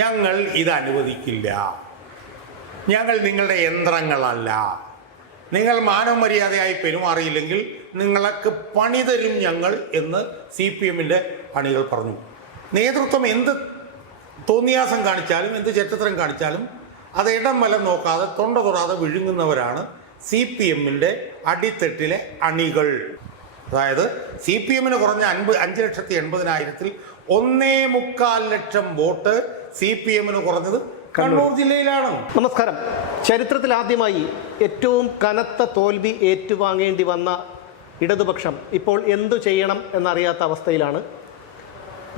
ഞങ്ങൾ ഇത് അനുവദിക്കില്ല, ഞങ്ങൾ നിങ്ങളുടെ യന്ത്രങ്ങളല്ല, നിങ്ങൾ മാനവമര്യാദയായി പെരുമാറിയില്ലെങ്കിൽ നിങ്ങൾക്ക് പണി തരും ഞങ്ങൾ എന്ന് CPM-ൻ്റെ അണികൾ പറഞ്ഞു. നേതൃത്വം എന്ത് തോന്നിയാസം കാണിച്ചാലും എന്ത് ചെറ്റത്തരം കാണിച്ചാലും അത് ഇടം വലം നോക്കാതെ തൊണ്ട തൊടാതെ വിഴുങ്ങുന്നവരാണ് CPM-ൻ്റെ അടിത്തട്ടിലെ അണികൾ. അതായത് CPM-ന് കുറഞ്ഞ 5,80,000-ൽ 1.25 ലക്ഷം വോട്ട് CPM-ന് കുറഞ്ഞത് കണ്ണൂർ ജില്ലയിലാണ്. നമസ്കാരം. ചരിത്രത്തിൽ ആദ്യമായി ഏറ്റവും കനത്ത തോൽവി ഏറ്റുവാങ്ങേണ്ടി വന്ന ഇടതുപക്ഷം ഇപ്പോൾ എന്തു ചെയ്യണം എന്നറിയാത്ത അവസ്ഥയിലാണ്.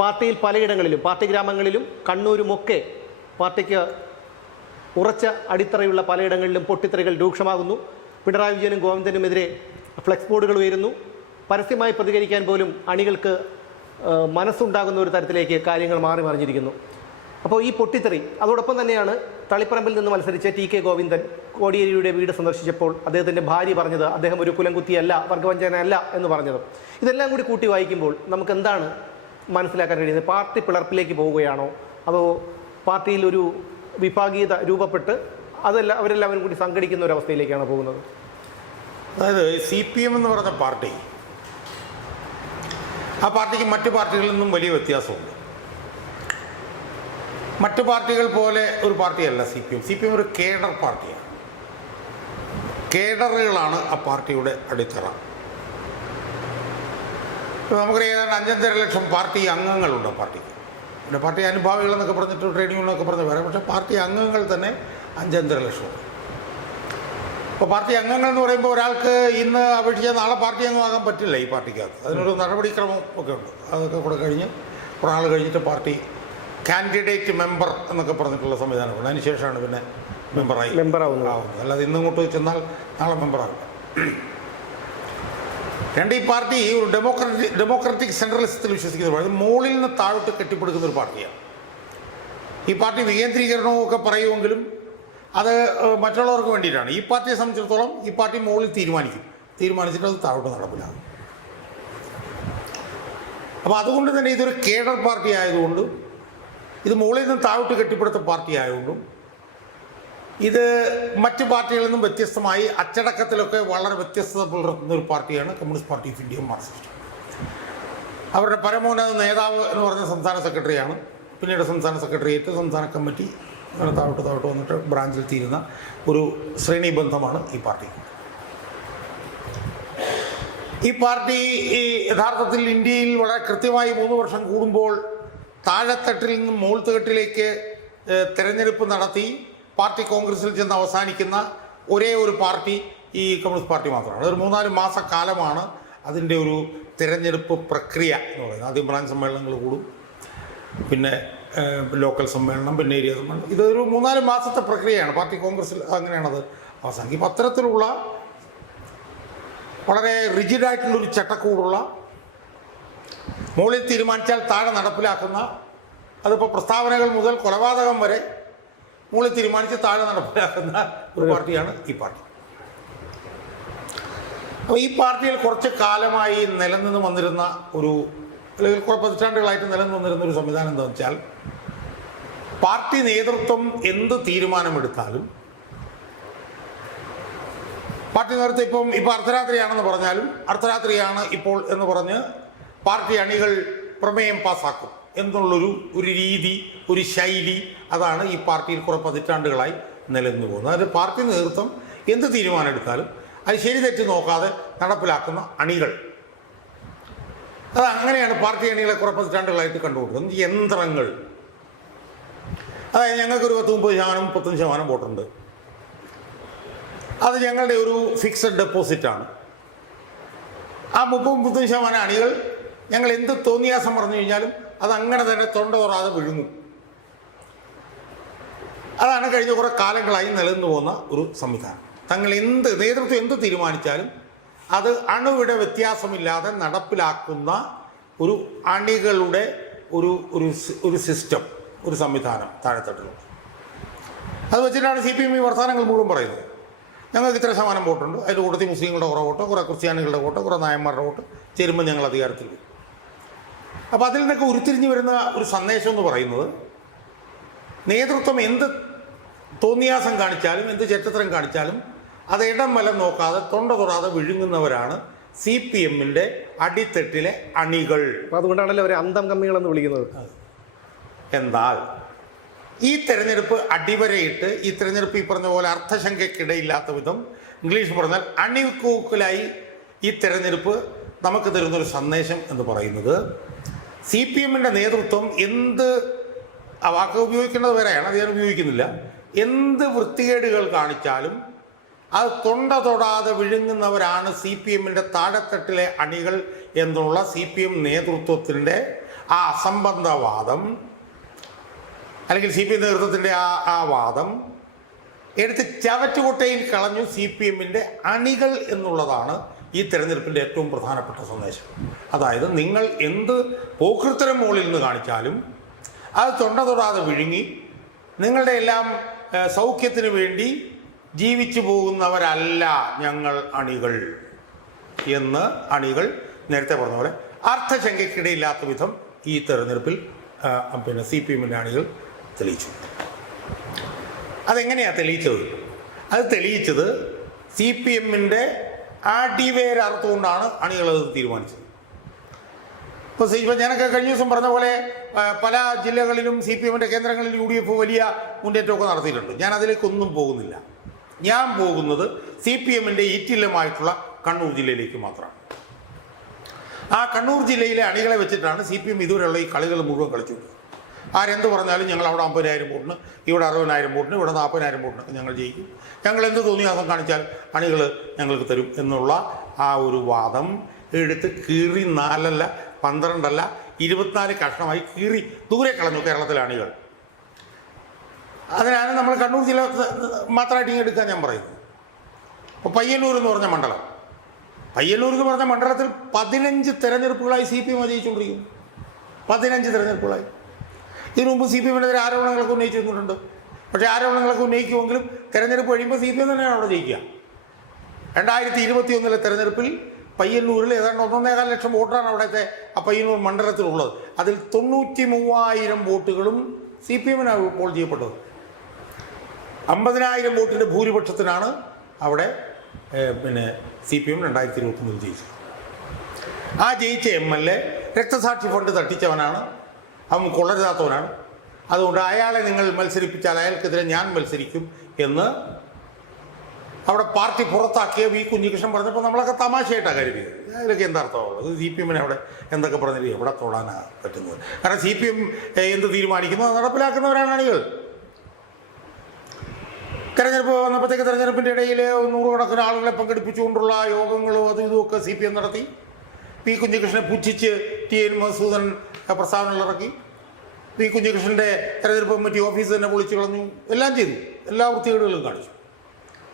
പാർട്ടിയിൽ പലയിടങ്ങളിലും, പാർട്ടി ഗ്രാമങ്ങളിലും കണ്ണൂരുമൊക്കെ പാർട്ടിക്ക് ഉറച്ച അടിത്തറയുള്ള പലയിടങ്ങളിലും പൊട്ടിത്തെറികൾ രൂക്ഷമാകുന്നു. പിണറായി വിജയനും ഗോവിന്ദനുമെതിരെ ഫ്ലെക്സ് ബോർഡുകൾ ഉയരുന്നു. പരസ്യമായി പ്രതികരിക്കാൻ പോലും അണികൾക്ക് മനസ്സുണ്ടാകുന്ന ഒരു തരത്തിലേക്ക് കാര്യങ്ങൾ മാറി മറിഞ്ഞിരിക്കുന്നു. അപ്പോൾ ഈ പൊട്ടിത്തെറി അതോടൊപ്പം തന്നെയാണ് തളിപ്പറമ്പിൽ നിന്ന് മത്സരിച്ച TK ഗോവിന്ദൻ കോടിയേരിയുടെ വീട് സന്ദർശിച്ചപ്പോൾ അദ്ദേഹത്തിൻ്റെ ഭാര്യ പറഞ്ഞത് അദ്ദേഹം ഒരു കുലംകുത്തിയല്ല, വർഗവഞ്ചനയല്ല എന്ന് പറഞ്ഞത്. ഇതെല്ലാം കൂടി കൂട്ടി വായിക്കുമ്പോൾ നമുക്ക് എന്താണ് മനസ്സിലാക്കാൻ കഴിയുന്നത്? പാർട്ടി പിളർപ്പിലേക്ക് പോവുകയാണോ, അതോ പാർട്ടിയിൽ ഒരു വിഭാഗീയത രൂപപ്പെട്ട് അവരെല്ലാവരും കൂടി സംഘടിക്കുന്ന ഒരു അവസ്ഥയിലേക്കാണ് പോകുന്നത്? അതായത് CPM എന്ന് പറഞ്ഞ പാർട്ടി, ആ പാർട്ടിക്ക് മറ്റു പാർട്ടികളിൽ നിന്നും വലിയ വ്യത്യാസമുണ്ട്. മറ്റു പാർട്ടികൾ പോലെ ഒരു പാർട്ടിയല്ല CPM ഒരു കേഡർ പാർട്ടിയാണ്. കേഡറുകളാണ് ആ പാർട്ടിയുടെ അടിത്തറ. ഇപ്പോൾ നമുക്കറിയാം 5.5 ലക്ഷം പാർട്ടി അംഗങ്ങളുണ്ട് പാർട്ടിക്ക്. പിന്നെ പാർട്ടി അനുഭാവികളെന്നൊക്കെ പറഞ്ഞിട്ട് ട്രേഡ് യൂണിയനൊക്കെ പറഞ്ഞ് വരാം. പക്ഷേ പാർട്ടി അംഗങ്ങൾ തന്നെ 5.5 ലക്ഷമുണ്ട്. അപ്പോൾ പാർട്ടി അംഗങ്ങൾ എന്ന് പറയുമ്പോൾ ഒരാൾക്ക് ഇന്ന് അപേക്ഷിച്ചാൽ നാളെ പാർട്ടി അംഗമാകാൻ പറ്റില്ല ഈ പാർട്ടിക്കകത്ത്. അതിനൊരു നടപടിക്രമം ഒക്കെ ഉണ്ട്. അതൊക്കെ കൂടെ കഴിഞ്ഞ് കുറേ നാൾ കഴിഞ്ഞിട്ട് പാർട്ടി കാൻഡിഡേറ്റ് മെമ്പർ എന്നൊക്കെ പറഞ്ഞിട്ടുള്ള സംവിധാനമുണ്ട്. അതിന് ശേഷമാണ് പിന്നെ മെമ്പറാവുന്നത്. അല്ലാതെ ഇന്നിങ്ങോട്ട് ചെന്നാൽ നാളെ മെമ്പറാകും. ഈ പാർട്ടി ഒരു ഡെമോക്രാറ്റിക് സെൻട്രലിസത്തിൽ വിശ്വസിക്കുന്ന, അതായത് മുകളിൽ നിന്ന് താഴോട്ട് കെട്ടിപ്പടുക്കുന്ന ഒരു പാർട്ടിയാണ്. ഈ പാർട്ടി വികേന്ദ്രീകരണവും ഒക്കെ പറയുമെങ്കിലും അത് മറ്റുള്ളവർക്ക് വേണ്ടിയിട്ടാണ്. ഈ പാർട്ടിയെ സംബന്ധിച്ചിടത്തോളം ഈ പാർട്ടി മുകളിൽ തീരുമാനിച്ചിട്ട് അത് താഴോട്ട് നടപ്പിലാകും. അപ്പോൾ അതുകൊണ്ട് തന്നെ ഇതൊരു കേഡർ പാർട്ടി ആയതുകൊണ്ട്, ഇത് മുകളിൽ നിന്ന് താഴോട്ട് കെട്ടിപ്പടുത്ത പാർട്ടി ആയതുകൊണ്ടും, ഇത് മറ്റ് പാർട്ടികളിൽ നിന്നും വ്യത്യസ്തമായി അച്ചടക്കത്തിലൊക്കെ വളരെ വ്യത്യസ്തത പുലർത്തുന്ന ഒരു പാർട്ടിയാണ് communist party of India Marxist. അവരുടെ പരമോന്നത നേതാവ് എന്ന് പറഞ്ഞ സംസ്ഥാന സെക്രട്ടറിയാണ്. പിന്നീട് സംസ്ഥാന സെക്രട്ടേറിയറ്റ്, സംസ്ഥാന കമ്മിറ്റി, അങ്ങനെ താഴോട്ട് വന്നിട്ട് ബ്രാഞ്ചിൽ തീരുന്ന ഒരു ശ്രേണീബന്ധമാണ് ഈ പാർട്ടി. ഈ പാർട്ടി യഥാർത്ഥത്തിൽ ഇന്ത്യയിൽ വളരെ കൃത്യമായി 3 വർഷം കൂടുമ്പോൾ താഴെത്തട്ടിൽ നിന്നും മുകൾത്തട്ടിലേക്ക് തെരഞ്ഞെടുപ്പ് നടത്തി പാർട്ടി കോൺഗ്രസിൽ ചെന്ന് അവസാനിക്കുന്ന ഒരേ ഒരു പാർട്ടി ഈ കമ്മ്യൂണിസ്റ്റ് പാർട്ടി മാത്രമാണ്. ഒരു 3-4 മാസക്കാലമാണ് അതിൻ്റെ ഒരു തിരഞ്ഞെടുപ്പ് പ്രക്രിയ എന്ന് പറയുന്നത്. ആദ്യം ബ്രാഞ്ച് സമ്മേളനങ്ങൾ കൂടും, പിന്നെ ലോക്കൽ സമ്മേളനം, പിന്നെ ഏരിയ സമ്മേളനം. ഇതൊരു 3-4 മാസത്തെ പ്രക്രിയയാണ് പാർട്ടി കോൺഗ്രസിൽ. അങ്ങനെയാണത് അവസാനിക്കും. ഇപ്പം അത്തരത്തിലുള്ള വളരെ റിജിഡായിട്ടുള്ളൊരു ചട്ടക്കൂടുള്ള, മുകളിൽ തീരുമാനിച്ചാൽ താഴെ നടപ്പിലാക്കുന്ന, അതിപ്പോൾ പ്രസ്താവനകൾ മുതൽ കൊലപാതകം വരെ മുകളിൽ തീരുമാനിച്ച് താഴെ നടപ്പിലാക്കുന്ന ഒരു പാർട്ടിയാണ് ഈ പാർട്ടി. അപ്പോൾ ഈ പാർട്ടിയിൽ കുറച്ച് കാലമായി നിലനിന്ന് വന്നിരുന്ന ഒരു, അല്ലെങ്കിൽ കുറേ പതിറ്റാണ്ടുകളായിട്ട് നിലനിന്ന് വന്നിരുന്ന ഒരു സംവിധാനം എന്താണെന്ന് വെച്ചാൽ, പാർട്ടി നേതൃത്വം എന്ത് തീരുമാനമെടുത്താലും, പാർട്ടി നേതൃത്വം ഇപ്പോൾ അർദ്ധരാത്രിയാണെന്ന് പറഞ്ഞാലും അർദ്ധരാത്രിയാണ് ഇപ്പോൾ എന്ന് പറഞ്ഞ് പാർട്ടി അണികൾ പ്രമേയം പാസ്സാക്കും എന്നുള്ളൊരു രീതി, ഒരു ശൈലി, അതാണ് ഈ പാർട്ടിയിൽ കുറേ പതിറ്റാണ്ടുകളായി നിലനിന്ന് പോകുന്നത്. അതായത് പാർട്ടി നേതൃത്വം എന്ത് തീരുമാനം എടുത്താലും അത് ശരി തെറ്റ് നോക്കാതെ നടപ്പിലാക്കുന്ന അണികൾ. അത് അങ്ങനെയാണ് പാർട്ടി അണികളെ കുറേ പതിറ്റാണ്ടുകളായിട്ട് കണ്ടുകൊണ്ടിരുന്നത്. യന്ത്രങ്ങൾ. അതായത് ഞങ്ങൾക്കൊരു 30-30%, 35% വോട്ടുണ്ട്. അത് ഞങ്ങളുടെ ഒരു ഫിക്സഡ് ഡെപ്പോസിറ്റാണ്. ആ 30-35% അണികൾ ഞങ്ങൾ എന്ത് തോന്നിയാസം പറഞ്ഞു കഴിഞ്ഞാലും അതങ്ങനെ തന്നെ തൊണ്ട തുറാതെ വിഴുങ്ങും. അതാണ് കഴിഞ്ഞ കുറേ കാലങ്ങളായി നിലനിന്ന് പോകുന്ന ഒരു സംവിധാനം. നേതൃത്വം എന്ത് തീരുമാനിച്ചാലും അത് അണുവിടെ വ്യത്യാസമില്ലാതെ നടപ്പിലാക്കുന്ന ഒരു അണികളുടെ ഒരു സിസ്റ്റം, ഒരു സംവിധാനം താഴെത്തട്ടിലുണ്ട്. അത് വെച്ചിട്ടാണ് CPM ഈ വർത്തമാനങ്ങൾ മുഴുവൻ പറയുന്നത്. ഞങ്ങൾക്ക് ഇത്ര ശതമാനം വോട്ടുണ്ട്, അതിൻ്റെ കൂട്ടത്തിൽ മുസ്ലിങ്ങളുടെ കുറേ വോട്ടോ, കുറേ ക്രിസ്ത്യാനികളുടെ വോട്ടോ, കുറേ നായന്മാരുടെ വോട്ട് ചേരുമ്പോൾ ഞങ്ങൾ അധികാരത്തിൽ വരും. അപ്പോൾ അതിൽ നിന്നൊക്കെ ഉരുത്തിരിഞ്ഞ് വരുന്ന ഒരു സന്ദേശം എന്ന് പറയുന്നത്, നേതൃത്വം എന്ത് തോന്നിയാസം കാണിച്ചാലും എന്ത് ചെറ്റത്തരം കാണിച്ചാലും അത് ഇടം വലം നോക്കാതെ തൊണ്ട തൊടാതെ വിഴുങ്ങുന്നവരാണ് CPM-ന്റെ അടിത്തട്ടിലെ അണികൾ. അതുകൊണ്ടാണല്ലോ അവരെ അന്തം കമ്മികളെന്ന് വിളിക്കുന്നത്. എന്നാൽ ഈ തെരഞ്ഞെടുപ്പ് അടിവരയിട്ട് ഈ തെരഞ്ഞെടുപ്പ് ഈ പറഞ്ഞ പോലെ അർത്ഥശങ്കയ്ക്കിടയില്ലാത്ത വിധം ഇംഗ്ലീഷ് പറഞ്ഞാൽ അണികൂക്കലായി ഈ തെരഞ്ഞെടുപ്പ് നമുക്ക് തരുന്നൊരു സന്ദേശം എന്ന് പറയുന്നത് CPM-ന്റെ നേതൃത്വം എന്ത് ആ വാക്ക് ഉപയോഗിക്കേണ്ടത് വേറെയാണ്, അത് ഞാൻ ഉപയോഗിക്കുന്നില്ല. എന്ത് വൃത്തികേടുകൾ കാണിച്ചാലും അത് തൊണ്ട തൊടാതെ വിഴുങ്ങുന്നവരാണ് CPM-ന്റെ താഴെത്തട്ടിലെ അണികൾ എന്നുള്ള CPM നേതൃത്വത്തിൻ്റെ ആ അസംബന്ധവാദം, അല്ലെങ്കിൽ CPM നേതൃത്വത്തിൻ്റെ ആ വാദം എടുത്ത് ചവറ്റുകൊട്ടയിൽ കളഞ്ഞു CPM-ന്റെ അണികൾ എന്നുള്ളതാണ് ഈ തെരഞ്ഞെടുപ്പിൻ്റെ ഏറ്റവും പ്രധാനപ്പെട്ട സന്ദേശം. അതായത് നിങ്ങൾ എന്ത് പോക്കൃത്തരം മുകളിൽ നിന്ന് കാണിച്ചാലും അത് തൊണ്ട തൊടാതെ വിഴുങ്ങി നിങ്ങളുടെ എല്ലാം സൗഖ്യത്തിന് വേണ്ടി ജീവിച്ചു പോകുന്നവരല്ല ഞങ്ങൾ അണികൾ എന്ന് അണികൾ നേരത്തെ പറഞ്ഞ പോലെ അർത്ഥശങ്കയ്ക്കിടയില്ലാത്ത വിധം ഈ തെരഞ്ഞെടുപ്പിൽ CPM-ന്റെ അണികൾ തെളിയിച്ചു. അതെങ്ങനെയാണ് തെളിയിച്ചത്? അത് തെളിയിച്ചത് CPM-ന്റെ അടിവേരറുത്തുകൊണ്ടാണ് അണികളത് തീരുമാനിച്ചത്. ഇപ്പോൾ ഞാനൊക്കെ കഴിഞ്ഞ ദിവസം പറഞ്ഞ പോലെ പല ജില്ലകളിലും CPM-ന്റെ കേന്ദ്രങ്ങളിലും UDF വലിയ മുന്നേറ്റമൊക്കെ നടത്തിയിട്ടുണ്ട്. ഞാൻ അതിലേക്കൊന്നും പോകുന്നില്ല. ഞാൻ പോകുന്നത് CPM-ന്റെ ഈറ്റില്ലമായിട്ടുള്ള കണ്ണൂർ ജില്ലയിലേക്ക് മാത്രമാണ്. ആ കണ്ണൂർ ജില്ലയിലെ അണികളെ വെച്ചിട്ടാണ് CPM ഇതുവരെയുള്ള ഈ കളികൾ മുഴുവൻ കളിച്ചുകൊണ്ടിരുന്നത്. ആരെന്ത് പറഞ്ഞാലും ഞങ്ങൾ അവിടെ 50,000 വോട്ടിന്, ഇവിടെ 60,000 വോട്ടിന്, ഇവിടെ 40,000 വോട്ടിനൊക്കെ ഞങ്ങൾ ജയിക്കും, ഞങ്ങൾ എന്ത് തോന്നിയാസം കാണിച്ചാൽ അണികൾ ഞങ്ങൾക്ക് തരും എന്നുള്ള ആ ഒരു വാദം എടുത്ത് കീറി 4 അല്ല 12 അല്ല 24 കഷ്ണമായി കീറി ദൂരെ കളഞ്ഞു കേരളത്തിലെ അണികൾ. അതിനാണ് നമ്മൾ കണ്ണൂർ ജില്ല മാത്രമായിട്ട് ഇങ്ങനെ എടുക്കാൻ ഞാൻ പറയുന്നത്. അപ്പോൾ പയ്യന്നൂർ എന്ന് പറഞ്ഞ മണ്ഡലം, പയ്യന്നൂർ എന്ന് പറഞ്ഞ മണ്ഡലത്തിൽ 15 തെരഞ്ഞെടുപ്പുകളായി CPM ജയിച്ചുകൊണ്ടിരിക്കുന്നു. 15 തെരഞ്ഞെടുപ്പുകളായി. ഇതിനു മുമ്പ് CPM-നെതിരെ ആരോപണങ്ങളൊക്കെ ഉന്നയിച്ചിരുന്നുണ്ട്. പക്ഷേ ആരോപണങ്ങളൊക്കെ ഉന്നയിക്കുമെങ്കിലും തെരഞ്ഞെടുപ്പ് കഴിയുമ്പോൾ CPM തന്നെയാണ് അവിടെ ജയിക്കുക. 2021 തെരഞ്ഞെടുപ്പിൽ പയ്യന്നൂരിൽ ഏതാണ്ട് 1.25 ലക്ഷം വോട്ടാണ് അവിടുത്തെ ആ പയ്യന്നൂർ മണ്ഡലത്തിലുള്ളത്. അതിൽ 93,000 വോട്ടുകളും CPM-നാണ് പോൾ ചെയ്യപ്പെട്ടത്. 50,000 വോട്ടിൻ്റെ ഭൂരിപക്ഷത്തിനാണ് അവിടെ CPM 2021 ജയിച്ചത്. ആ ജയിച്ച MLA രക്തസാക്ഷി ഫണ്ട് തട്ടിച്ചവനാണ്, അവൻ കൊള്ളരുതാത്തവനാണ്. അതുകൊണ്ട് അയാളെ നിങ്ങൾ മത്സരിപ്പിച്ചാൽ അയാൾക്കെതിരെ ഞാൻ മത്സരിക്കും എന്ന് അവിടെ പാർട്ടി പുറത്താക്കിയ വി കുഞ്ഞികൃഷ്ണൻ പറഞ്ഞപ്പോൾ നമ്മളൊക്കെ തമാശയായിട്ടാണ് കരുതിയത്. അതിലൊക്കെ എന്താ അർത്ഥമുള്ളത്? CPM-നെ അവിടെ എന്തൊക്കെ പറഞ്ഞാലും എവിടെ തൊടാനാണ് പറ്റുന്നത്? കാരണം CPM എന്ത് തീരുമാനിക്കുന്നു അത് നടപ്പിലാക്കുന്നവരാണ് അണികൾ. തെരഞ്ഞെടുപ്പ് വന്നപ്പോഴത്തേക്ക് തെരഞ്ഞെടുപ്പിൻ്റെ ഇടയിൽ 100 കണക്കിന് ആളുകളെ പങ്കെടുപ്പിച്ചുകൊണ്ടുള്ള യോഗങ്ങളും അതും ഇതുമൊക്കെ CPM നടത്തി. പി കുഞ്ഞികൃഷ്ണനെ പുച്ഛിച്ച് TN മധുസൂദൻ പ്രസ്താവനകൾ ഇറക്കി. പി കുഞ്ഞികൃഷ്ണൻ്റെ തെരഞ്ഞെടുപ്പ് കമ്മിറ്റി ഓഫീസ് തന്നെ പൊളിച്ചു കളഞ്ഞു. എല്ലാം ചെയ്തു, എല്ലാ വൃത്തികേടുകളും കാണിച്ചു.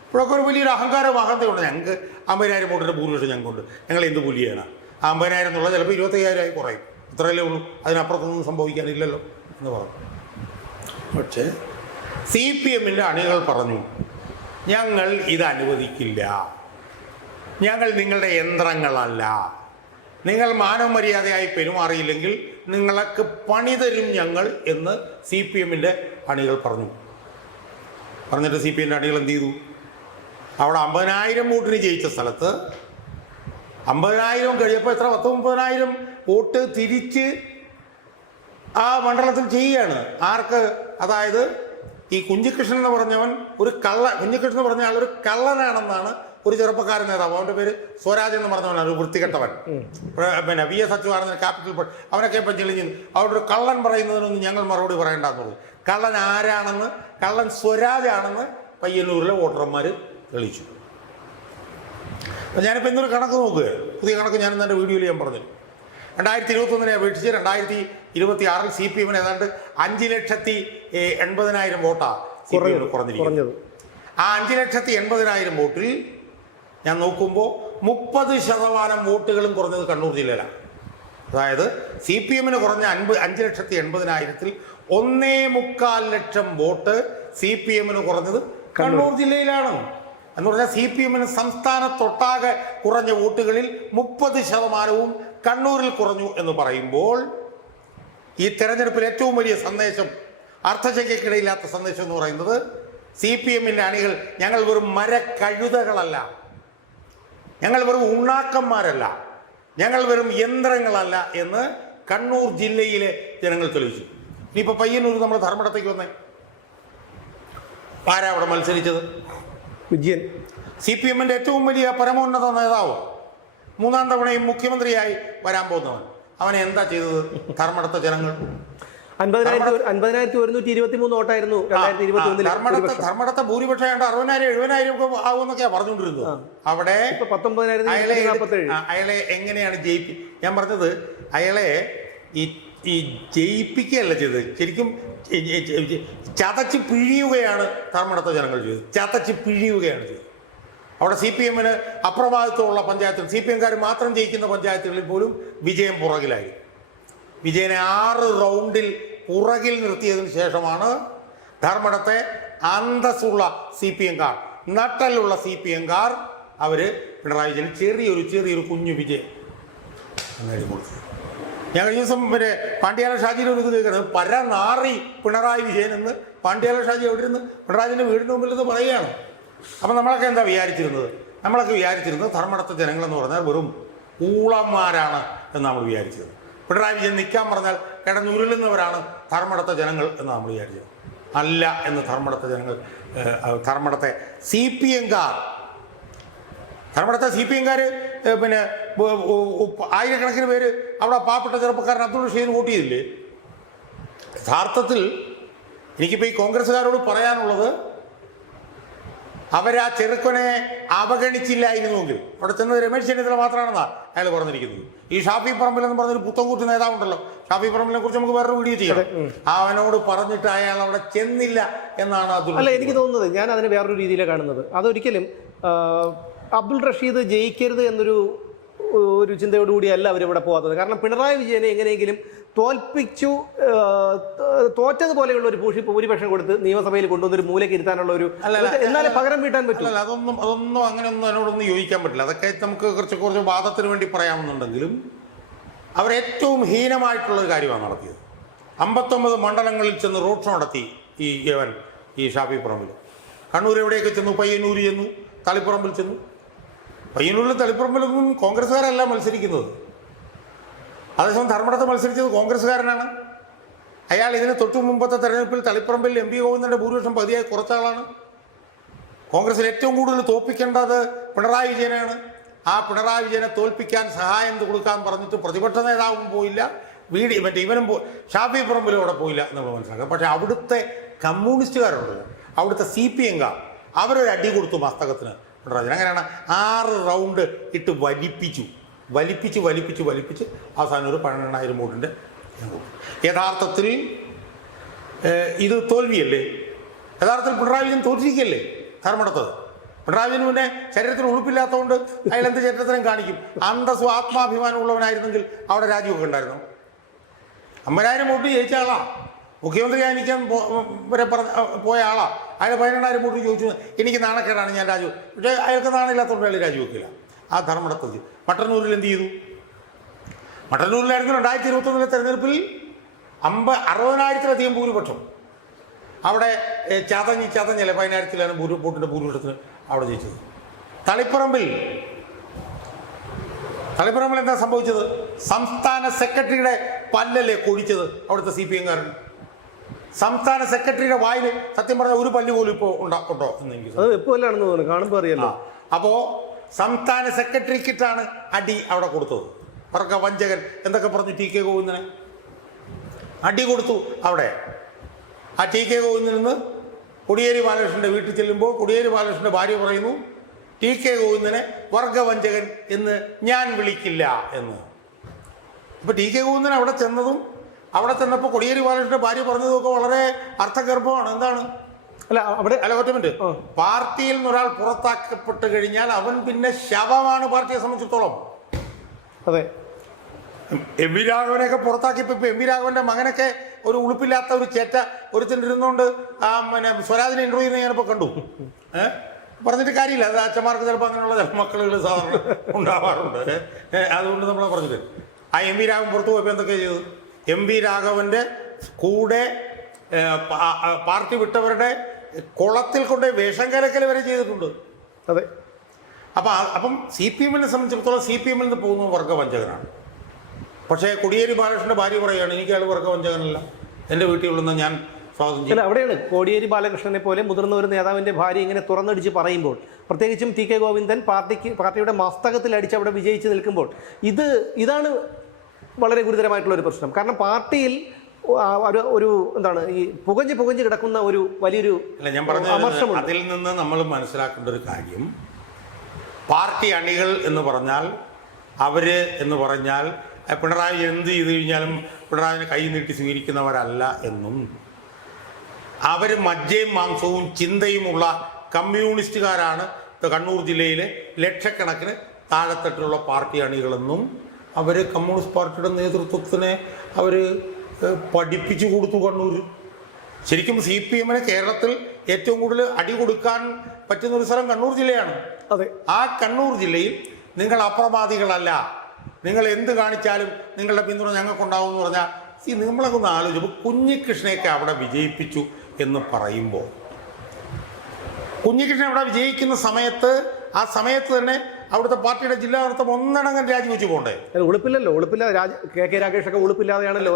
ഇപ്പോഴൊക്കെ ഒരു വലിയൊരു അഹങ്കാരം അഹന്തയുണ്ട്. ഞങ്ങൾക്ക് 50,000 വോട്ടിൻ്റെ ഭൂരിപക്ഷം ഞങ്ങൾക്കുണ്ട്, ഞങ്ങൾ എന്ത് പുലിയാണ്. ആ 50,000 എന്നുള്ളത് ചിലപ്പോൾ 25,000 കുറയും, ഇത്രയല്ലേ ഉള്ളൂ, അതിനപ്പുറത്തൊന്നും സംഭവിക്കാനില്ലല്ലോ എന്ന് പറഞ്ഞു. പക്ഷേ CPM-ന്റെ അണികൾ പറഞ്ഞു, ഞങ്ങൾ ഇത് അനുവദിക്കില്ല, ഞങ്ങൾ നിങ്ങളുടെ യന്ത്രങ്ങളല്ല, നിങ്ങൾ മാനവമര്യാദയായി പെരുമാറിയില്ലെങ്കിൽ നിങ്ങൾക്ക് പണി തരും ഞങ്ങൾ എന്ന് CPM-ന്റെ അണികൾ പറഞ്ഞു. പറഞ്ഞിട്ട് CPM-ന്റെ അണികൾ എന്ത് ചെയ്തു? അവിടെ 50,000 വോട്ടിന് ജയിച്ച സ്ഥലത്ത് 50,000 കഴിയപ്പോൾ എത്ര 30,000 വോട്ട് തിരിച്ച് ആ മണ്ഡലത്തിൽ ചെയ്യുകയാണ്. ആർക്ക്? അതായത് ഈ കുഞ്ഞികൃഷ്ണൻ എന്ന് പറഞ്ഞവൻ ഒരു കുഞ്ഞികൃഷ്ണൻ എന്ന് പറഞ്ഞ ആളൊരു കള്ളനാണെന്നാണ് ഒരു ചെറുപ്പക്കാരൻ നേതാവ്, അവൻ്റെ പേര് സ്വരാജ് എന്ന് പറഞ്ഞവനാണ്, ഒരു വൃത്തികെട്ടവൻ. VS അച്യുതാനന്ദൻ ക്യാപിറ്റൽ അവനൊക്കെ ഇപ്പം ചെളിഞ്ഞു. അവിടെ ഒരു കള്ളൻ പറയുന്നതിനൊന്നും ഞങ്ങൾ മറുപടി പറയേണ്ടെന്നുള്ളൂ. കള്ളൻ ആരാണെന്ന്, കള്ളൻ സ്വരാജാണെന്ന് പയ്യന്നൂരിലെ വോട്ടർമാർ തെളിയിച്ചു. അപ്പം ഞാനിപ്പോൾ ഇന്നൊരു കണക്ക് നോക്കുക, പുതിയ കണക്ക് ഞാൻ എൻ്റെ വീഡിയോയിൽ ഞാൻ പറഞ്ഞു. 2021 അപേക്ഷിച്ച് 2026 CPM-ന് ഏതാണ്ട് 5,80,000 വോട്ടാണ് കുറഞ്ഞിരിക്കുന്നത്. ആ 5,80,000 വോട്ടിൽ ഞാൻ നോക്കുമ്പോൾ 30% വോട്ടുകളും കുറഞ്ഞത് കണ്ണൂർ ജില്ലയിലാണ്. അതായത് CPM-ന് കുറഞ്ഞ 5,80,000-ൽ 1.25 ലക്ഷം വോട്ട് CPM-ന് കുറഞ്ഞത് കണ്ണൂർ ജില്ലയിലാണ്. എന്ന് പറഞ്ഞാൽ CPM-ന് സംസ്ഥാനത്തൊട്ടാകെ കുറഞ്ഞ വോട്ടുകളിൽ 30% കണ്ണൂരിൽ കുറഞ്ഞു എന്ന് പറയുമ്പോൾ ഈ തെരഞ്ഞെടുപ്പിൽ ഏറ്റവും വലിയ സന്ദേശം അർത്ഥശങ്കയ്ക്കിടയില്ലാത്ത സന്ദേശം എന്ന് പറയുന്നത് CPM-ന്റെ അണികൾ ഞങ്ങൾ വെറും മരക്കഴുതകളല്ല, ഞങ്ങൾ വെറും ഉണ്ണാക്കന്മാരല്ല, ഞങ്ങൾ വെറും യന്ത്രങ്ങളല്ല എന്ന് കണ്ണൂർ ജില്ലയിലെ ജനങ്ങൾ തെളിയിച്ചു. ഇനിയിപ്പോൾ പയ്യന്നൂർ നമ്മൾ ധർമ്മടത്തേക്ക് വന്നേ, ആരാ അവിടെ മത്സരിച്ചത്? വിജയൻ. CPM-ന്റെ ഏറ്റവും വലിയ പരമോന്നത നേതാവ്, 3ാം തവണയും മുഖ്യമന്ത്രിയായി വരാൻ പോകുന്നവൻ, അവനെ എന്താ ചെയ്തത് ധർമ്മടത്തെ ജനങ്ങൾ? 50,123 വോട്ടായിരുന്നു 2021. ധർമ്മടത്തെ ഭൂരിപക്ഷം 60,000-70,000 ഒക്കെ ആവുമെന്നൊക്കെയാ പറഞ്ഞുകൊണ്ടിരുന്നത്. അവിടെ 19,047. അയാളെ എങ്ങനെയാണ് ഞാൻ പറഞ്ഞത്, അയാളെ ഈ ജയിപ്പിക്കുകയല്ല ചെയ്തത്, ശരിക്കും ചതച്ച് പിഴിയുകയാണ് ധർമ്മടത്തെ ജനങ്ങൾ ചെയ്തത്. ചതച്ച് പിഴിയുകയാണ് ചെയ്തത്. അവിടെ CPM-ന് അപ്രമാദിത്വമുള്ള പഞ്ചായത്തുകൾ, CPM-കാർ മാത്രം ജയിക്കുന്ന പഞ്ചായത്തുകളിൽ പോലും വിജയം പുറകിലായി. വിജയനെ 6 റൗണ്ടിൽ പുറകിൽ നിർത്തിയതിന് ശേഷമാണ് ധർമ്മടത്തെ അന്തസ്സുള്ള CPM-കാർ, നട്ടലുള്ള CPM-കാർ അവർ പിണറായി വിജയൻ ചെറിയൊരു കുഞ്ഞു വിജയം നേടി കൊടുത്തു. ഞാൻ കഴിഞ്ഞ ദിവസം പാണ്ഡ്യാല ഷാജിയുടെ ഒരു ഇത് കേൾക്കുന്നത്, പരനാറി പിണറായി വിജയൻ എന്ന് പാണ്ഡ്യാല ഷാജി എവിടെ ഇരുന്ന് പിണറായിൻ്റെ വീടിന് മുമ്പിൽ നിന്ന് പറയുകയാണ്. അപ്പം നമ്മളൊക്കെ എന്താ വിചാരിച്ചിരുന്നത്? നമ്മളൊക്കെ വിചാരിച്ചിരുന്നത് ധർമ്മടത്തെ ജനങ്ങളെന്ന് പറഞ്ഞാൽ വെറും ഊളന്മാരാണ് എന്ന് നമ്മൾ വിചാരിച്ചിരുന്നത്. പിണറായി വിജയൻ നിൽക്കാൻ പറഞ്ഞാൽ കിടന്നുരുളുന്നവരാണ് ധർമ്മടത്തെ ജനങ്ങൾ എന്ന് നമ്മൾ വിചാരിച്ചത്. അല്ല എന്ന് ധർമ്മടത്തെ ജനങ്ങൾ, ധർമ്മടത്തെ CPM-കാർ പിന്നെ ആയിരക്കണക്കിന് പേര് അവിടെ പാവപ്പെട്ട ചെറുപ്പക്കാരൻ അബ്ദുൾ റഷീദിന് വോട്ട് ചെയ്തില്ലേ? യഥാർത്ഥത്തിൽ എനിക്കിപ്പോൾ ഈ കോൺഗ്രസ്സുകാരോട് പറയാനുള്ളത്, അവരാ ചെറുക്കനെ അവഗണിച്ചില്ലായിരുന്നുവെങ്കിൽ, അവിടെ ചെന്നത് രമേശ് ചെന്നിത്തല മാത്രമാണെന്നാണ് അയാൾ പറഞ്ഞിരിക്കുന്നത്. ഈ ഷാഫി പറമ്പിൽ എന്ന് പറഞ്ഞൊരു പുത്തൻകൂട്ട് നേതാവുണ്ടല്ലോ, ഷാഫി പറമ്പിലിനെ കുറിച്ച് നമുക്ക് വേറൊരു വീഡിയോ ചെയ്യണം. അവനോട് പറഞ്ഞിട്ട് അയാൾ അവിടെ ചെന്നില്ല എന്നാണ് അതുൽ. അല്ല, എനിക്ക് തോന്നുന്നത്, ഞാൻ അതിനെ വേറൊരു രീതിയിലാണ് കാണുന്നത്. അതൊരിക്കലും അബ്ദുൾ റഷീദ് ജയിക്കരുത് എന്നൊരു ചിന്തയോടുകൂടിയല്ല അവരിവിടെ പോകാത്തത്. കാരണം പിണറായി വിജയനെ എങ്ങനെയെങ്കിലും തോറ്റതുപോലെയുള്ള ഒരു ഭൂരിപക്ഷം കൊടുത്ത് നിയമസഭയിൽ കൊണ്ടുവന്നൊരു മൂലയ്ക്ക് ഇരുത്താനുള്ള ഒരു, എന്നാലേ പകരം വീട്ടാൻ പറ്റില്ല. അതൊന്നും അങ്ങനെയൊന്നും അതിനോടൊന്നും യോജിക്കാൻ പറ്റില്ല. അതൊക്കെ നമുക്ക് കുറച്ച് വാദത്തിന് വേണ്ടി പറയാമെന്നുണ്ടെങ്കിലും അവരേറ്റവും ഹീനമായിട്ടുള്ളൊരു കാര്യമാണ് നടത്തിയത്. 59 മണ്ഡലങ്ങളിൽ ചെന്ന് റോഡ് ഷോ നടത്തി ഈ ഷാഫി പറമ്പിൽ. കണ്ണൂർ എവിടെയൊക്കെ ചെന്നു? പയ്യന്നൂർ ചെന്നു, തളിപ്പറമ്പിൽ ചെന്നു. പയ്യന്നൂരിലും തളിപ്പറമ്പിലൊന്നും കോൺഗ്രസ്സുകാരല്ല മത്സരിക്കുന്നത്. അതേസമയം ധർമ്മടത്ത് മത്സരിച്ചത് കോൺഗ്രസ്സുകാരനാണ്. അയാൾ ഇതിന് തൊട്ടു മുമ്പത്തെ തെരഞ്ഞെടുപ്പിൽ തളിപ്പറമ്പിൽ MP ഗോവിന്ദൻ്റെ ഭൂരിപക്ഷം പതിയായി കുറച്ചാളാണ്. കോൺഗ്രസിൽ ഏറ്റവും കൂടുതൽ തോൽപ്പിക്കേണ്ടത് പിണറായി വിജയനാണ്. ആ പിണറായി വിജയനെ തോൽപ്പിക്കാൻ സഹായം കൊടുക്കാൻ പറഞ്ഞിട്ട് പ്രതിപക്ഷ നേതാവും പോയില്ല, ഇവനും ഷാഫി പറമ്പിലും അവിടെ പോയില്ല നമ്മൾ മനസ്സിലാക്കുക. പക്ഷേ അവിടുത്തെ കമ്മ്യൂണിസ്റ്റുകാരുണ്ടല്ലോ, അവിടുത്തെ CPM-കാർ അവരൊരു അടി കൊടുത്തു മസ്തകത്തിന് പിണറായി. അങ്ങനെയാണ് 6 റൗണ്ട് ഇട്ട് വലിപ്പിച്ച് അവസാനം ഒരു 12,000 വോട്ടിൻ്റെ. യഥാർത്ഥത്തിൽ ഇത് തോൽവിയല്ലേ? യഥാർത്ഥത്തിൽ പിണറായി വിജയൻ തോറ്റിരിക്കുകയല്ലേ ധർമ്മടത്തത്? പിണറായി വിജയന് പിന്നെ ശരീരത്തിന് ഉളുപ്പില്ലാത്തതുകൊണ്ട് അയാൾ എന്ത് ചരിത്രത്തിനും കാണിക്കും. അന്തസ്സും ആത്മാഭിമാനം ഉള്ളവനായിരുന്നെങ്കിൽ അവിടെ രാജിവൊക്കെ ഉണ്ടായിരുന്നു. 50,000 വോട്ട് ജയിച്ച ആളാ, മുഖ്യമന്ത്രിയായി നിൽക്കാൻ പോയ ആളാ. അയാൾ 12,000 വോട്ട് ചോദിച്ചു, എനിക്ക് നാണക്കേടാണ്, ഞാൻ രാജു. പക്ഷേ അയാൾക്ക് നാണമില്ലാത്തതുകൊണ്ട് അയാൾ രാജിവെക്കില്ല. ആ ധർമ്മടത്തത് മട്ടന്നൂരിൽ എന്ത് ചെയ്തു? മട്ടന്നൂരിലായിരുന്നു 2021 തെരഞ്ഞെടുപ്പിൽ 60,000-ലധികം ഭൂരിപക്ഷം. അവിടെ ചതഞ്ഞല്ലേ 10,000-ലാണ് വോട്ടിൻ്റെ ഭൂരിപക്ഷത്തിന് അവിടെ ജയിച്ചത്. തളിപ്പറമ്പിൽ എന്താ സംഭവിച്ചത്? സംസ്ഥാന സെക്രട്ടറിയുടെ പല്ലല്ലേ കൊഴിച്ചത് അവിടുത്തെ CPM-കാരൻ. സംസ്ഥാന സെക്രട്ടറിയുടെ വായിൽ സത്യം പറഞ്ഞാൽ ഒരു പല്ല് പോലും ഇപ്പോൾ ഉണ്ടോ എന്ന് എനിക്ക് കാണുമ്പോൾ അറിയാലോ. അപ്പോൾ സംസ്ഥാന സെക്രട്ടറിക്കിട്ടാണ് അടി അവിടെ കൊടുത്തത്. വർഗ വഞ്ചകൻ എന്തൊക്കെ പറഞ്ഞു TK ഗോവിന്ദനെ അടി കൊടുത്തു അവിടെ. ആ TK ഗോവിന്ദൻ നിന്ന് കോടിയേരി ബാലകൃഷ്ണൻ്റെ വീട്ടിൽ ചെല്ലുമ്പോൾ കോടിയേരി ബാലകൃഷ്ണൻ്റെ ഭാര്യ പറയുന്നു, TK ഗോവിന്ദനെ വർഗവഞ്ചകൻ എന്ന് ഞാൻ വിളിക്കില്ല എന്ന്. അപ്പോൾ TK ഗോവിന്ദൻ അവിടെ ചെന്നപ്പോൾ കോടിയേരി ബാലകൃഷ്ണൻ്റെ ഭാര്യ പറഞ്ഞതൊക്കെ വളരെ അർത്ഥഗർഭമാണ്. എന്താണ്? ഒറ്റ മിനിറ്റ്. പാർട്ടിയിൽ നിന്ന് ഒരാൾ പുറത്താക്കപ്പെട്ട് കഴിഞ്ഞാൽ അവൻ പിന്നെ ശവമാണ് പാർട്ടിയെ സംബന്ധിച്ചിടത്തോളം. അതെ. MP രാഘവനെയൊക്കെ പുറത്താക്കിയപ്പോൾ MP രാഘവന്റെ മകനൊക്കെ ഒരു ഉളുപ്പില്ലാത്ത ഒരു ചേറ്റ ഒരുത്തിനിരുന്നുകൊണ്ട് സ്വരാജിനെ ഇന്റർവ്യൂ ചെയ്യുന്ന ഞാനിപ്പോൾ കണ്ടു. പറഞ്ഞിട്ട് കാര്യമില്ല, അത് അച്ഛന്മാർക്ക് ചിലപ്പോൾ അങ്ങനെയുള്ള മക്കളുകൾ സാധാരണ ഉണ്ടാവാറുണ്ട്. അതുകൊണ്ട് നമ്മളെ പറഞ്ഞിട്ട് ആ MP രാഘവൻ പുറത്തു പോയപ്പോൾ എന്തൊക്കെയാണ് ചെയ്തത്? MP രാഘവന്റെ കൂടെ പാർട്ടി വിട്ടവരുടെ കുളത്തിൽ കൊണ്ട് വേഷം കലക്കൽ വരെ ചെയ്തിട്ടുണ്ട്. അതെ. അപ്പം സി പി എമ്മിനെ സംബന്ധിച്ചിടത്തോളം സി പി എമ്മിൽ നിന്ന് പോകുന്ന വർഗ്ഗവഞ്ചകനാണ്. പക്ഷേ കോടിയേരി ബാലകൃഷ്ണന്റെ ഭാര്യ പറയുകയാണ്, എനിക്ക് അയാൾ വർഗ്ഗവഞ്ചകനല്ല, എൻ്റെ വീട്ടിൽ ഉള്ളെന്ന് ഞാൻ സ്വാഗതം ചെയ്യും. അല്ല, അവിടെയാണ് കോടിയേരി ബാലകൃഷ്ണനെ പോലെ മുതിർന്ന ഒരു നേതാവിൻ്റെ ഭാര്യ ഇങ്ങനെ തുറന്നടിച്ച് പറയുമ്പോൾ, പ്രത്യേകിച്ചും ടി കെ ഗോവിന്ദൻ പാർട്ടിയുടെ മസ്തകത്തിൽ അടിച്ച് അവിടെ വിജയിച്ച് നിൽക്കുമ്പോൾ ഇതാണ് വളരെ ഗുരുതരമായിട്ടുള്ള ഒരു പ്രശ്നം. കാരണം പാർട്ടിയിൽ ഒരു എന്താണ് ഈ പുകഞ്ഞ് കിടക്കുന്ന ഒരു വലിയൊരു ഞാൻ പറഞ്ഞത്, അതിൽ നിന്ന് നമ്മൾ മനസ്സിലാക്കേണ്ട ഒരു കാര്യം, പാർട്ടി അണികൾ എന്ന് പറഞ്ഞാൽ അവര് എന്ന് പറഞ്ഞാൽ പിണറായി എന്ത് ചെയ്തു കഴിഞ്ഞാലും പിണറായിനെ കൈ നീട്ടി സ്വീകരിക്കുന്നവരല്ല എന്നും, അവർ മജ്ജയും മാംസവും ചിന്തയുമുള്ള കമ്മ്യൂണിസ്റ്റുകാരാണ് കണ്ണൂർ ജില്ലയിലെ ലക്ഷക്കണക്കിന് താഴെത്തട്ടിലുള്ള പാർട്ടി അണികളെന്നും അവർ കമ്മ്യൂണിസ്റ്റ് പാർട്ടിയുടെ നേതൃത്വത്തിനെ അവർ പഠിപ്പിച്ചു കൊടുത്തു കണ്ണൂർ. ശരിക്കും സി പി എമ്മിന് കേരളത്തിൽ ഏറ്റവും കൂടുതൽ അടി കൊടുക്കാൻ പറ്റുന്ന ഒരു സ്ഥലം കണ്ണൂർ ജില്ലയാണ്. അതെ. ആ കണ്ണൂർ ജില്ലയിൽ നിങ്ങൾ അപ്രമാദികളല്ല, നിങ്ങൾ എന്ത് കാണിച്ചാലും നിങ്ങളുടെ പിന്തുണ ഞങ്ങൾക്കുണ്ടാവും എന്ന് പറഞ്ഞാൽ നമ്മളൊക്കെ ഒന്ന് ആലോചിച്ചപ്പോൾ കുഞ്ഞികൃഷ്ണയൊക്കെ അവിടെ വിജയിപ്പിച്ചു എന്ന് പറയുമ്പോൾ, കുഞ്ഞികൃഷ്ണൻ അവിടെ വിജയിക്കുന്ന സമയത്ത് ആ സമയത്ത് തന്നെ അവിടുത്തെ പാർട്ടിയുടെ ജില്ലാ നേതൃത്വം ഒന്നടങ്കം രാജിവെച്ച് പോകണ്ടേ? ഉളുപ്പില്ല. കെ രാഗേഷൊക്കെ ഉളുപ്പില്ലാതെയാണല്ലോ.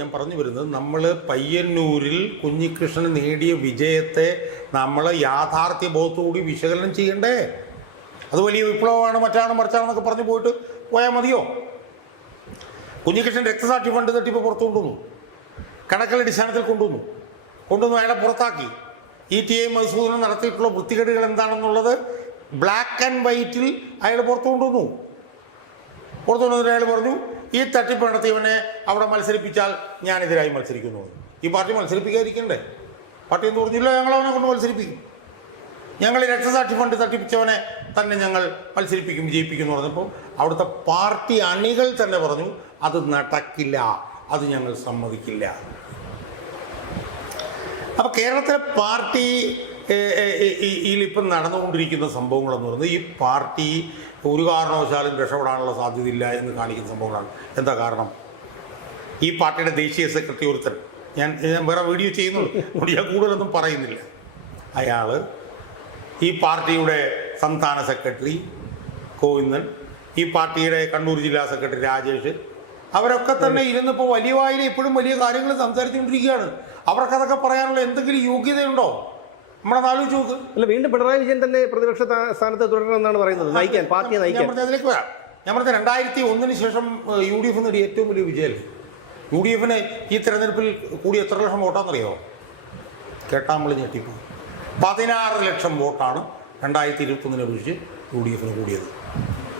ഞാൻ പറഞ്ഞു വരുന്നത്, നമ്മൾ പയ്യന്നൂരിൽ കുഞ്ഞികൃഷ്ണൻ നേടിയ വിജയത്തെ നമ്മൾ യാഥാർത്ഥ്യ ബോധത്തോടുകൂടി വിശകലനം ചെയ്യണ്ടേ? അത് വലിയ വിപ്ലവമാണ്, മറിച്ചാണെന്നൊക്കെ പറഞ്ഞു പോയാൽ മതിയോ? കുഞ്ഞികൃഷ്ണൻ രക്തസാക്ഷി ഫണ്ട് തട്ടിപ്പ് പുറത്തു കൊണ്ടുവന്നു, കണക്കലടിസ്ഥാനത്തിൽ കൊണ്ടുവന്നു അയാളെ പുറത്താക്കി. ETI മധുസൂദനൻ നടത്തിയിട്ടുള്ള വൃത്തികേടുകൾ എന്താണെന്നുള്ളത് ബ്ലാക്ക് ആൻഡ് വൈറ്റിൽ അയാൾ പുറത്തു കൊണ്ടുവന്നിട്ട് അയാൾ പറഞ്ഞു, ഈ തട്ടിപ്പ് നടത്തിയവനെ അവിടെ മത്സരിപ്പിച്ചാൽ ഞാനെതിരായി മത്സരിക്കുന്നു. ഈ പാർട്ടി മത്സരിപ്പിക്കാതിരിക്കണ്ടേ? പാർട്ടി എന്ന് പറഞ്ഞില്ല, ഞങ്ങളവനെ കൊണ്ട് മത്സരിപ്പിക്കും, ഞങ്ങൾ രക്തസാക്ഷി ഫണ്ട് തട്ടിപ്പിച്ചവനെ തന്നെ ഞങ്ങൾ മത്സരിപ്പിക്കും, വിജയിപ്പിക്കും എന്ന് പറഞ്ഞപ്പോൾ അവിടുത്തെ പാർട്ടി അണികൾ തന്നെ പറഞ്ഞു, അത് നടക്കില്ല, അത് ഞങ്ങൾ സമ്മതിക്കില്ല. അപ്പോൾ കേരളത്തിലെ പാർട്ടിയിലിപ്പം നടന്നുകൊണ്ടിരിക്കുന്ന സംഭവങ്ങളെന്ന് പറയുന്നത്, ഈ പാർട്ടി ഒരു കാരണവശാലും രക്ഷപ്പെടാനുള്ള സാധ്യതയില്ല എന്ന് കാണിക്കുന്ന സംഭവങ്ങളാണ്. എന്താ കാരണം? ഈ പാർട്ടിയുടെ ദേശീയ സെക്രട്ടറി ഒരുത്തൻ, ഞാൻ വേറെ വീഡിയോ ചെയ്യുന്നുള്ളൂ, ഞാൻ കൂടുതലൊന്നും പറയുന്നില്ല, അയാൾ ഈ പാർട്ടിയുടെ സംസ്ഥാന സെക്രട്ടറി ഗോവിന്ദൻ, ഈ പാർട്ടിയുടെ കണ്ണൂർ ജില്ലാ സെക്രട്ടറി രാജേഷ്, അവരൊക്കെ തന്നെ ഇരുന്നിപ്പോൾ വലിയ വായിൽ ഇപ്പോഴും വലിയ കാര്യങ്ങൾ സംസാരിച്ചുകൊണ്ടിരിക്കുകയാണ്. അവർക്കതൊക്കെ പറയാനുള്ള എന്തെങ്കിലും യോഗ്യതയുണ്ടോ? നമ്മളത് ആലോചിച്ച് നോക്ക്. അല്ല, വീണ്ടും പിണറായി വിജയൻ തന്നെ പ്രതിപക്ഷ സ്ഥാനത്ത് തുടരണമെന്നാണ് പറയുന്നത്, നയിക്കാൻ പാർട്ടിയെ നയിക്കാൻ. അതിലേക്ക് വരാം. ഞാൻ പറഞ്ഞത് 2001 ശേഷം UDF നേടിയ ഏറ്റവും വലിയ വിജയമല്ലേ? UDFന് ഈ തെരഞ്ഞെടുപ്പിൽ കൂടി എത്ര ലക്ഷം വോട്ടാണെന്നറിയോ? കേട്ടാൽ നമ്മൾ ഞെട്ടിപ്പോയി. 16 ലക്ഷം വോട്ടാണ് 2021 അപേക്ഷിച്ച് UDFന് കൂടിയത്.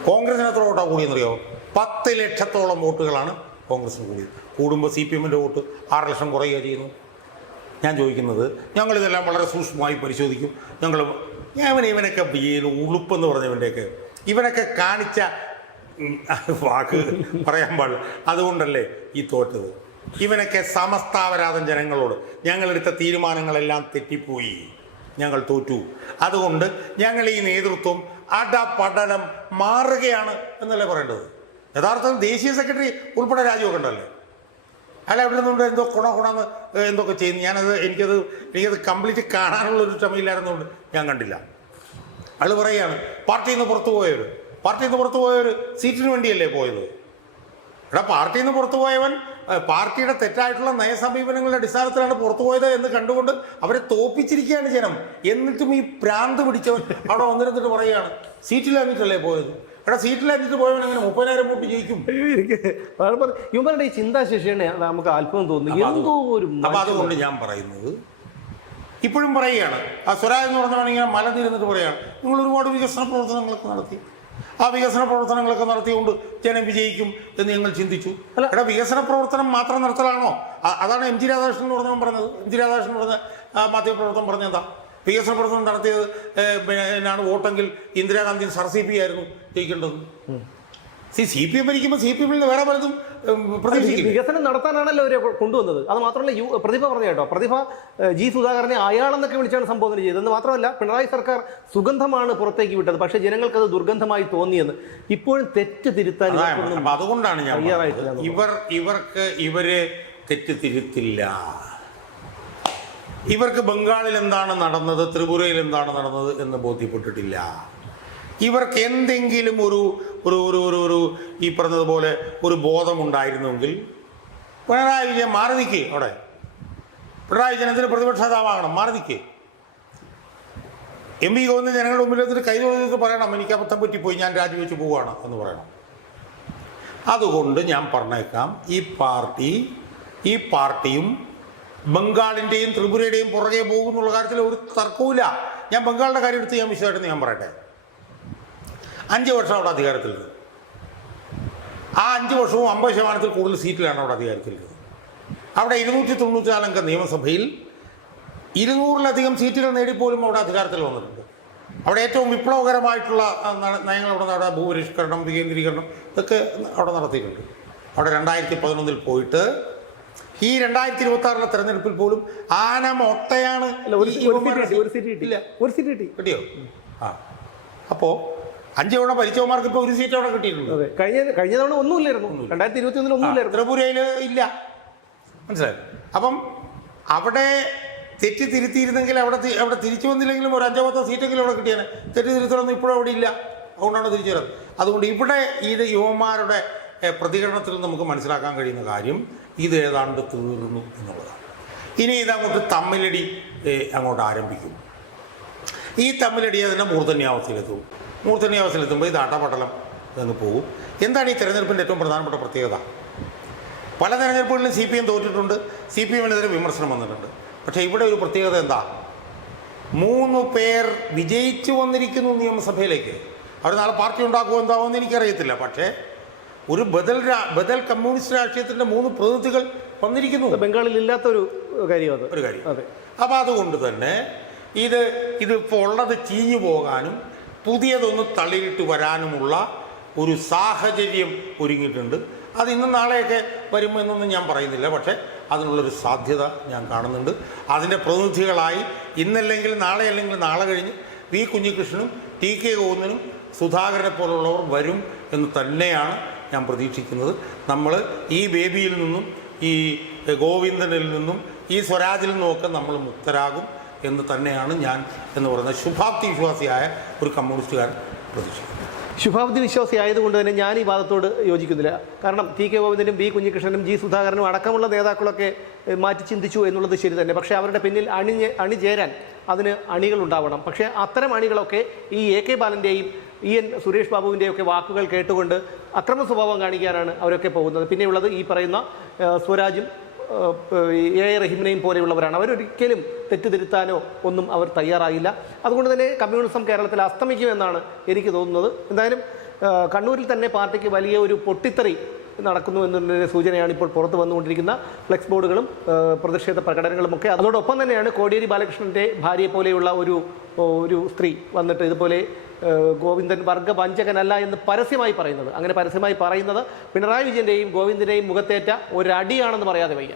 കോൺഗ്രസിന് എത്ര വോട്ടാണ് കൂടിയെന്നറിയോ? 10 ലക്ഷത്തോളം വോട്ടുകളാണ് കോൺഗ്രസിന് കൂടിയത്. കൂടുമ്പോൾ CPMൻ്റെ വോട്ട് 6 ലക്ഷം കുറയുക ചെയ്യുന്നു. ഞാൻ ചോദിക്കുന്നത്, ഞങ്ങളിതെല്ലാം വളരെ സൂക്ഷ്മമായി പരിശോധിക്കും. ഇവനൊക്കെ ഉളുപ്പെന്ന് പറഞ്ഞവൻ്റെയൊക്കെ ഇവനൊക്കെ കാണിച്ച വാക്ക് പറയാൻ പാടില്ല, അതുകൊണ്ടല്ലേ ഈ തോറ്റത്. ഇവനൊക്കെ സമസ്താപരാധം ജനങ്ങളോട്, ഞങ്ങളെടുത്ത തീരുമാനങ്ങളെല്ലാം തെറ്റിപ്പോയി, ഞങ്ങൾ തോറ്റു, അതുകൊണ്ട് ഞങ്ങൾ ഈ നേതൃത്വം അടപടലം മാറുകയാണ് എന്നല്ലേ പറയേണ്ടത്. യഥാർത്ഥം ദേശീയ സെക്രട്ടറി ഉൾപ്പെടെ രാജിവെക്കണ്ടല്ലേ? അയാൾ എവിടെ നിന്നുണ്ട് എന്തോ ഗുണമെന്ന് എന്തൊക്കെ ചെയ്യുന്നു. എനിക്കത് കംപ്ലീറ്റ് കാണാനുള്ളൊരു ക്ഷമയില്ലായിരുന്നുകൊണ്ട് ഞാൻ കണ്ടില്ല. അയാൾ പറയുകയാണ്, പാർട്ടിയിൽ നിന്ന് പുറത്തു പോയവർ സീറ്റിന് വേണ്ടിയല്ലേ പോയത്. പാർട്ടിയിൽ നിന്ന് പുറത്തു പോയവൻ പാർട്ടിയുടെ തെറ്റായിട്ടുള്ള നയസമീപനങ്ങളുടെ അടിസ്ഥാനത്തിലാണ് പുറത്തു പോയത് എന്ന് കണ്ടുകൊണ്ട് അവരെ തോപ്പിച്ചിരിക്കുകയാണ് ജനം. എന്നിട്ടും ഈ പ്രാന്ത് പിടിച്ചവൻ അവിടെ വന്നിരുന്നിട്ട് പറയുകയാണ്, സീറ്റിലറിഞ്ഞിട്ടല്ലേ പോയത്. സീറ്റിലറിഞ്ഞിട്ട് പോയവൻ അങ്ങനെ 30,000 വോട്ട് ജയിക്കും. ഇവരുടെ ഈ ചിന്താശേഷിയാണ് നമുക്ക് അല്പം തോന്നുന്നു. അപ്പൊ അതുകൊണ്ട് ഞാൻ പറയുന്നത്, ഇപ്പോഴും പറയുകയാണ്, ആ സ്വരാജ് എന്ന് പറഞ്ഞവനിങ്ങനെ മലനിരുന്നിട്ട് പറയുകയാണ്, നിങ്ങൾ ഒരുപാട് വികസന പ്രവർത്തനങ്ങളൊക്കെ നടത്തി, ആ വികസന പ്രവർത്തനങ്ങളൊക്കെ നടത്തിക്കൊണ്ട് ജനം വിജയിക്കും എന്ന് ഞങ്ങൾ ചിന്തിച്ചു. വികസന പ്രവർത്തനം മാത്രം നടത്തലാണോ? അതാണ് MG രാധാകൃഷ്ണൻ എന്ന് പറഞ്ഞവൻ പറഞ്ഞത്. MG രാധാകൃഷ്ണൻ പറഞ്ഞ മാധ്യമപ്രവർത്തനം പറഞ്ഞെന്താ? വികസന പ്രവർത്തനം നടത്തിയത് എന്നാണ് വോട്ടെങ്കിൽ ഇന്ദിരാഗാന്ധി SRCP ആയിരുന്നു ജയിക്കേണ്ടത്. CPM ഭരിക്കുമ്പോൾ CPM വേറെ പലതും പ്രതീക്ഷിക്കും. വികസനം നടത്താനാണല്ലോ അവരെ കൊണ്ടുവന്നത്. അത് മാത്രമല്ല, പ്രതിഭ പറഞ്ഞു കേട്ടോ, പ്രതിഭ G സുധാകരനെ അയാളെന്നൊക്കെ വിളിച്ചാണ് സംബോധന ചെയ്തതെന്ന് മാത്രമല്ല, പിണറായി സർക്കാർ സുഗന്ധമാണ് പുറത്തേക്ക് വിട്ടത്, പക്ഷേ ജനങ്ങൾക്കത് ദുർഗന്ധമായി തോന്നിയെന്ന് ഇപ്പോഴും തെറ്റ് തിരുത്താൻ. അതുകൊണ്ടാണ് ഞാൻ ഇവര് തെറ്റ് തിരുത്തില്ല. ഇവർക്ക് ബംഗാളിൽ എന്താണ് നടന്നത്, ത്രിപുരയിൽ എന്താണ് നടന്നത് എന്ന് ബോധ്യപ്പെട്ടിട്ടില്ല. ഇവർക്ക് എന്തെങ്കിലും ഒരു ഒരു ഒരു ഒരു ഒരു ഈ പറഞ്ഞതുപോലെ ഒരു ബോധമുണ്ടായിരുന്നെങ്കിൽ പിണറായി വിജയൻ മാറി നിൽക്കേ. അവിടെ പിണറായി വിജയൻ എന്തിന് പ്രതിപക്ഷ നേതാവാകണം? മാറി നിൽക്കേ. എം പി ഗോവിന്ദൻ ജനങ്ങളുടെ മുമ്പിൽ എന്നിട്ട് കൈ തൊഴിലിട്ട് പറയണം, എനിക്ക് അബദ്ധം പറ്റിപ്പോയി, ഞാൻ രാജിവെച്ച് പോവുകയാണ് എന്ന് പറയണം. അതുകൊണ്ട് ഞാൻ പറഞ്ഞേക്കാം, ഈ പാർട്ടിയും ബംഗാളിൻ്റെയും ത്രിപുരയുടെയും പുറകെ പോകുന്നുള്ള കാര്യത്തിൽ ഒരു തർക്കവുമില്ല. ഞാൻ ബംഗാളിൻ്റെ കാര്യം എടുത്ത് ഞാൻ വിശദമായിട്ട് ഞാൻ പറയട്ടെ. 5 വർഷം അവിടെ അധികാരത്തിലിരുന്നത്. ആ 5 വർഷവും 50% കൂടുതൽ സീറ്റിലാണ് അവിടെ അധികാരത്തിലിരുന്നത്. അവിടെ 294 അംഗ നിയമസഭയിൽ 200-ലധികം സീറ്റുകൾ നേടിപ്പോലും അവിടെ അധികാരത്തിൽ വന്നിട്ടുണ്ട്. അവിടെ ഏറ്റവും വിപ്ലവകരമായിട്ടുള്ള നയങ്ങൾ അവിടെ ഭൂപരിഷ്കരണം, വികേന്ദ്രീകരണം ഇതൊക്കെ അവിടെ നടത്തിയിട്ടുണ്ട്. അവിടെ 2011 പോയിട്ട് ഈ 2026 തെരഞ്ഞെടുപ്പിൽ പോലും ആന മൊത്തയാണ്. കിട്ടിയോ? ആ, അപ്പോൾ 5 തവണ ഭരിച്ചവന്മാർക്ക് ഇപ്പോൾ ഒരു സീറ്റ് അവിടെ കിട്ടിയിട്ടുണ്ട്. കഴിഞ്ഞ തവണ ഒന്നുമില്ലായിരുന്നു. 2021 ഒന്നുമില്ലായിരുന്നു. ത്രിപുരയിൽ ഇല്ല. മനസ്സിലായി? അപ്പം അവിടെ തെറ്റ് തിരുത്തിയിരുന്നെങ്കിൽ അവിടെ തിരിച്ചു വന്നില്ലെങ്കിലും ഒരു 5-10 സീറ്റെങ്കിലും അവിടെ കിട്ടിയാണ്. തെറ്റ് തിരുത്തലൊന്നും ഇപ്പോഴും അവിടെ ഇല്ല. അതുകൊണ്ടാണ് തിരിച്ചു വരുന്നത്. അതുകൊണ്ട് ഇവിടെ ഇത് യുവന്മാരുടെ പ്രതികരണത്തിൽ നമുക്ക് മനസ്സിലാക്കാൻ കഴിയുന്ന കാര്യം ഇത് ഏതാണ്ട് തീർന്നു എന്നുള്ളതാണ്. ഇനി ഇതങ്ങോട്ട് തമ്മിലടി അങ്ങോട്ട് ആരംഭിക്കും. ഈ തമ്മിലടി അതിൻ്റെ മൂർധന്യാവസ്ഥയിലെത്തും. മൂർധന്യാവസ്ഥയിലെത്തുമ്പോൾ ഇത് അടപടലം എന്ന് പോകും. എന്താണ് ഈ തെരഞ്ഞെടുപ്പിൻ്റെ ഏറ്റവും പ്രധാനപ്പെട്ട പ്രത്യേകത? പല തെരഞ്ഞെടുപ്പുകളിലും CPM തോറ്റിട്ടുണ്ട്, CPM-നെതിരെ വിമർശനം വന്നിട്ടുണ്ട്. പക്ഷേ ഇവിടെ ഒരു പ്രത്യേകത എന്താ? 3 പേർ വിജയിച്ചു വന്നിരിക്കുന്നു നിയമസഭയിലേക്ക്. അവർ നാളെ പാർട്ടി ഉണ്ടാക്കുമോ എന്താവുമെന്ന് എനിക്കറിയത്തില്ല. പക്ഷേ ഒരു ബദൽ കമ്മ്യൂണിസ്റ്റ് രാഷ്ട്രീയത്തിൻ്റെ 3 പ്രതിനിധികൾ വന്നിരിക്കുന്നു. ബംഗാളിൽ ഇല്ലാത്തൊരു കാര്യം. അതെ. അപ്പോൾ അതുകൊണ്ട് തന്നെ ഇതിപ്പോൾ ഉള്ളത് ചീഞ്ഞു പോകാനും പുതിയതൊന്ന് തള്ളിയിട്ട് വരാനുമുള്ള ഒരു സാഹചര്യം ഒരുങ്ങിയിട്ടുണ്ട്. അത് ഇന്നും നാളെയൊക്കെ വരുമെന്നൊന്നും ഞാൻ പറയുന്നില്ല. പക്ഷേ അതിനുള്ളൊരു സാധ്യത ഞാൻ കാണുന്നുണ്ട്. അതിൻ്റെ പ്രതിനിധികളായി ഇന്നല്ലെങ്കിൽ നാളെ അല്ലെങ്കിൽ നാളെ കഴിഞ്ഞ് വി കുഞ്ഞികൃഷ്ണനും TK ഗോവിന്ദനും സുധാകരനെ പോലുള്ളവർ വരും എന്ന് തന്നെയാണ് ഞാൻ പ്രതീക്ഷിക്കുന്നത്. നമ്മൾ ഈ ബേബിയിൽ നിന്നും ഈ ഗോവിന്ദനിൽ നിന്നും ഈ സ്വരാജിൽ നിന്നുമൊക്കെ നമ്മൾ മുക്തരാകും എന്ന് തന്നെയാണ് ഞാൻ എന്ന് പറയുന്നത് ശുഭാപ്തി വിശ്വാസിയായ ഒരു കമ്മ്യൂണിസ്റ്റുകാരൻ പ്രതീക്ഷിക്കുന്നത്. ശുഭാപ്തി വിശ്വാസി ആയതുകൊണ്ട് തന്നെ ഞാൻ ഈ വാദത്തോട് യോജിക്കുന്നില്ല. കാരണം TK ഗോവിന്ദനും B കുഞ്ഞികൃഷ്ണനും G സുധാകരനും അടക്കമുള്ള നേതാക്കളൊക്കെ മാറ്റി ചിന്തിച്ചു എന്നുള്ളത് ശരി തന്നെ. പക്ഷേ അവരുടെ പിന്നിൽ അണിചേരാൻ അതിന് അണികളുണ്ടാവണം. പക്ഷേ അത്തരം അണികളൊക്കെ ഈ AK ബാലൻ്റെയും EN സുരേഷ് ബാബുവിൻ്റെയും ഒക്കെ വാക്കുകൾ കേട്ടുകൊണ്ട് അക്രമ സ്വഭാവം കാണിക്കാനാണ് അവരൊക്കെ പോകുന്നത്. പിന്നെയുള്ളത് ഈ പറയുന്ന സ്വരാജും A റഹീമിനെയും പോലെയുള്ളവരാണ്. അവരൊരിക്കലും തെറ്റുതിരുത്താനോ ഒന്നും അവർ തയ്യാറായില്ല. അതുകൊണ്ട് തന്നെ കമ്മ്യൂണിസം കേരളത്തിൽ അസ്തമിക്കുമെന്നാണ് എനിക്ക് തോന്നുന്നത്. എന്തായാലും കണ്ണൂരിൽ തന്നെ പാർട്ടിക്ക് വലിയ ഒരു പൊട്ടിത്തെറി നടക്കുന്നു എന്നതിൻ്റെ സൂചനയാണ് ഇപ്പോൾ പുറത്ത് വന്നുകൊണ്ടിരിക്കുന്ന ഫ്ലെക്സ് ബോർഡുകളും പ്രതിഷേധ പ്രകടനങ്ങളുമൊക്കെ. അതോടൊപ്പം തന്നെയാണ് കോടിയേരി ബാലകൃഷ്ണൻ്റെ ഭാര്യയെ പോലെയുള്ള ഒരു സ്ത്രീ വന്നിട്ട് ഇതുപോലെ ഗോവിന്ദൻ വർഗവഞ്ചകനല്ല എന്ന് പരസ്യമായി പറയുന്നത്. അങ്ങനെ പരസ്യമായി പറയുന്നത് പിണറായി വിജയൻ്റെയും ഗോവിന്ദൻ്റെയും മുഖത്തേറ്റ ഒരടിയാണെന്ന് പറയാതെ വയ്യ.